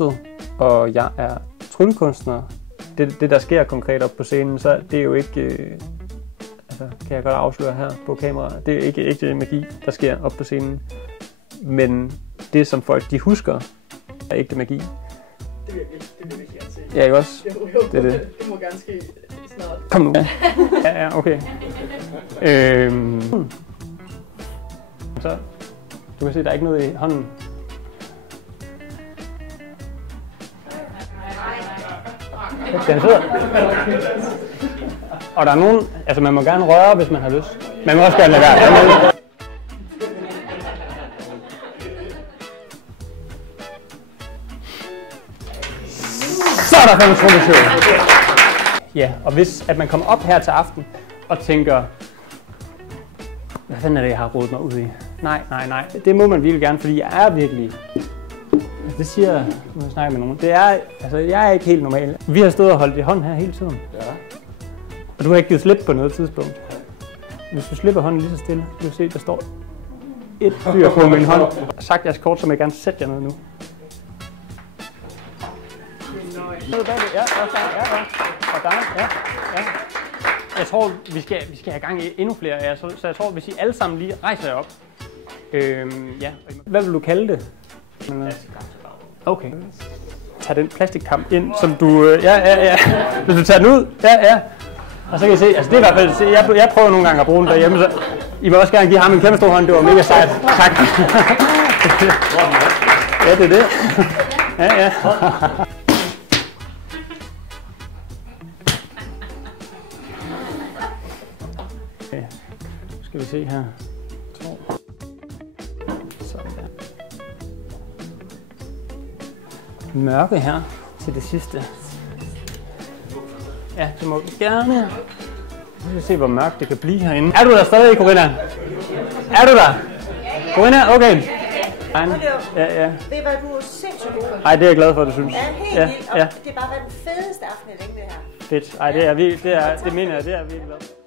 Elsted, og jeg er tryllekunstner. Det der sker konkret op på scenen, så det er jo ikke, kan jeg godt afsløre her på kamera, det er ikke ægte magi, der sker op på scenen. Men det, som folk de husker, er ægte magi. Det vil jeg gerne se. Ja, ikke også? Jo, det er det. Det må gerne ske snart. Kom nu. Ja, okay. Så, du kan se, der er ikke noget i hånden. Den sidder. Og der er nogen, altså man må gerne røre, hvis man har lyst. Man må også gerne lade være. Så er der 25. Ja, og hvis at man kommer op her til aften og tænker, hvad fanden er det, jeg har rodet mig ud i? Nej. Det må man virkelig gerne, fordi jeg er virkelig... Det siger jeg, når jeg snakker med nogen. Det er, altså, jeg er ikke helt normal. Vi har stået og holdt i hånden her hele tiden. Ja. Og du har ikke givet slip på noget tidspunkt. Hvis du slipper hånden lige så stille, du kan se, der står et dyr på min hånd. Jeg har sagt jeres kort, så må jeg gerne sætte jer noget nu. Ja. Og dig, ja. Jeg tror, vi skal have gang i endnu flere. Så jeg tror, hvis I alle sammen lige rejser jer op. Ja. Hvad vil du kalde det? Okay. Tag den plastikkamp ind, som du... Ja. Hvis du tager den ud, ja. Og så kan I se, altså det er i hvert fald... Jeg prøver nogle gange at bruge den derhjemme, så... I må også gerne give ham en kæmpe stor hånd, det var mega sejt. Tak. Ja, det er det. Ja. Okay. Nu skal vi se her. Sådan der. Mørke her til det sidste. Ja, det må vi gerne. Nu skal vi se, hvor mørkt det kan blive herinde. Er du der stadig, Corinna? Er du der? Corinna, okay. Ja. Ja. Ved du, hvad du er sindssygt god. Ej, det er jeg glad for, at du synes. Ja, helt vildt. Og det er bare den fedeste aften i længe, det her. Fedt. Ej, det mener jeg, det er virkelig glad.